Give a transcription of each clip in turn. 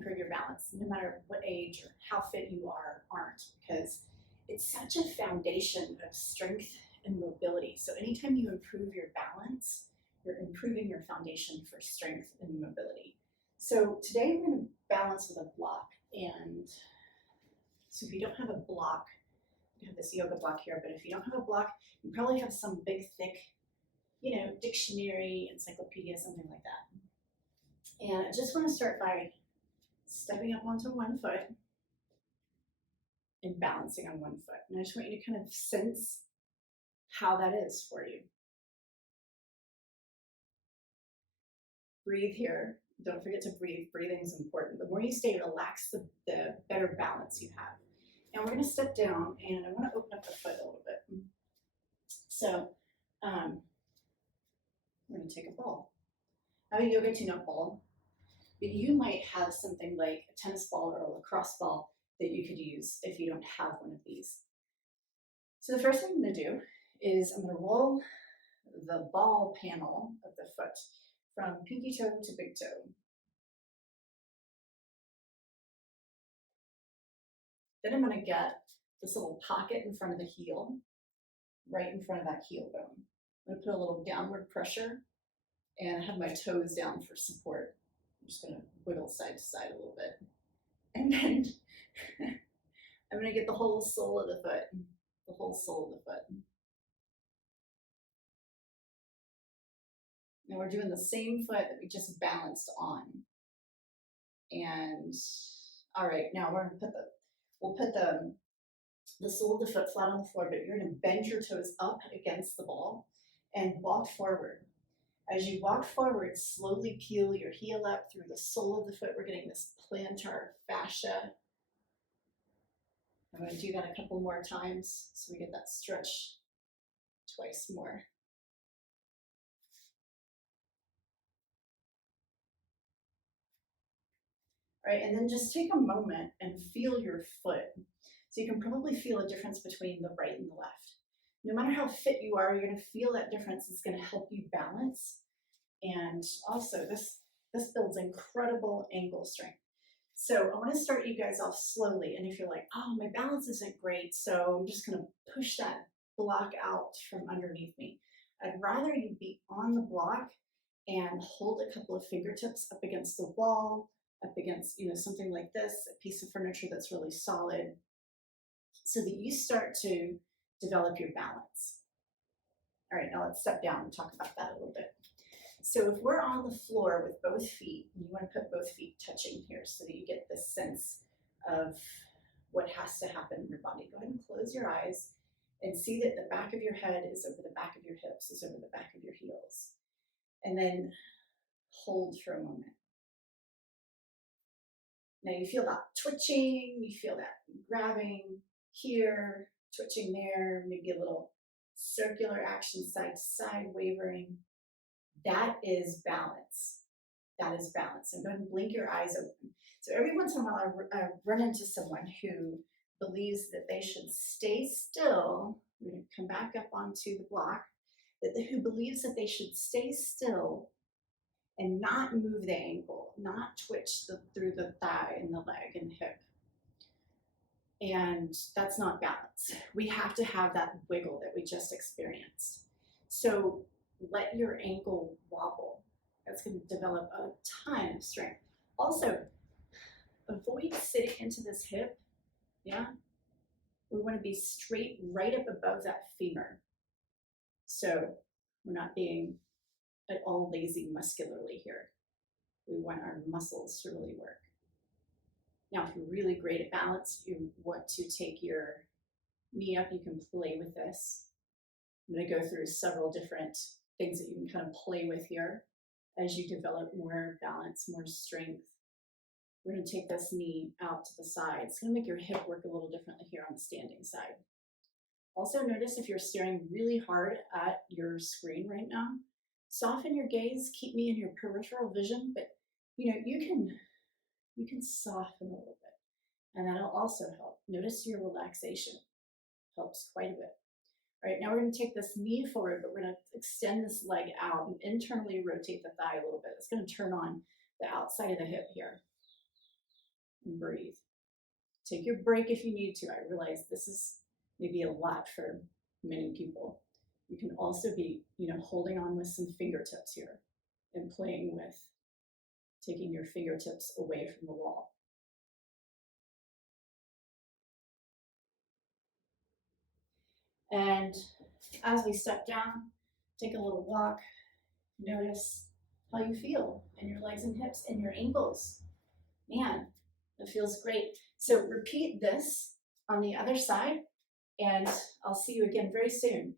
improve your balance, no matter what age or how fit you are or aren't, because it's such a foundation of strength and mobility. So anytime you improve your balance, you're improving your foundation for strength and mobility. So today we're going to balance with a block. And so if you don't have a block, you have this yoga block here, but if you don't have a block, you probably have some big, thick, dictionary, encyclopedia, something like that. And I just want to start by stepping up onto one foot and balancing on one foot. And I just want you to kind of sense how that is for you. Breathe here. Don't forget to breathe. Breathing is important. The more you stay relaxed, the better balance you have. And we're going to step down, and I want to open up the foot a little bit. So we're going to take a ball. I have a yoga tune-up ball, but you might have something like a tennis ball or a lacrosse ball that you could use if you don't have one of these. So the first thing I'm going to do is I'm going to roll the ball panel of the foot from pinky toe to big toe. Then I'm going to get this little pocket in front of the heel, right in front of that heel bone. I'm going to put a little downward pressure and have my toes down for support. I'm just going to wiggle side to side a little bit. And then I'm going to get the whole sole of the foot, the whole sole of the foot. And we're doing the same foot that we just balanced on. And all right, now we're going to we'll put the sole of the foot flat on the floor, but you're going to bend your toes up against the ball and walk forward. As you walk forward, slowly peel your heel up through the sole of the foot. We're getting this plantar fascia. I'm going to do that a couple more times so we get that stretch twice more. All right, and then just take a moment and feel your foot. So you can probably feel a difference between the right and the left. No matter how fit you are, you're going to feel that difference. It's going to help you balance. And also, this builds incredible ankle strength. So I want to start you guys off slowly. And if you're like, oh, my balance isn't great, so I'm just going to push that block out from underneath me. I'd rather you be on the block and hold a couple of fingertips up against the wall, up against, something like this, a piece of furniture that's really solid, so that you start to develop your balance. All right, now let's step down and talk about that a little bit. So if we're on the floor with both feet, you want to put both feet touching here so that you get this sense of what has to happen in your body. Go ahead and close your eyes and see that the back of your head is over the back of your hips, is over the back of your heels. And then hold for a moment. Now you feel that twitching, you feel that grabbing here, twitching there, maybe a little circular action side to side, wavering. That is balance. That is balance. And go ahead and blink your eyes open. So every once in a while I run into someone who believes that they should stay still. We're going to come back up onto the block. Who believes that they should stay still and not move the ankle, not twitch through the thigh and the leg and the hip. And that's not balance. We have to have that wiggle that we just experienced. So let your ankle wobble. That's going to develop a ton of strength. Also, avoid sitting into this hip. Yeah? We want to be straight right up above that femur. So we're not being at all lazy muscularly here. We want our muscles to really work. Now, if you're really great at balance, you want to take your knee up, you can play with this. I'm going to go through several different things that you can kind of play with here as you develop more balance, more strength. We're going to take this knee out to the side. It's going to make your hip work a little differently here on the standing side. Also notice if you're staring really hard at your screen right now, soften your gaze, keep me in your peripheral vision, but you can soften a little bit, and that'll also help. Notice your relaxation helps quite a bit. All right, now we're going to take this knee forward, but we're going to extend this leg out and internally rotate the thigh a little bit. It's going to turn on the outside of the hip here. and breathe. Take your break if you need to. I realize this is maybe a lot for many people. You can also be, holding on with some fingertips here and playing with taking your fingertips away from the wall. And as we step down, take a little walk, notice how you feel in your legs and hips and your ankles. Man, it feels great. So repeat this on the other side, and I'll see you again very soon.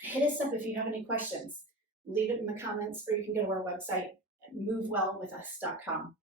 Hit us up if you have any questions. Leave it in the comments, or you can go to our website at movewellwithus.com.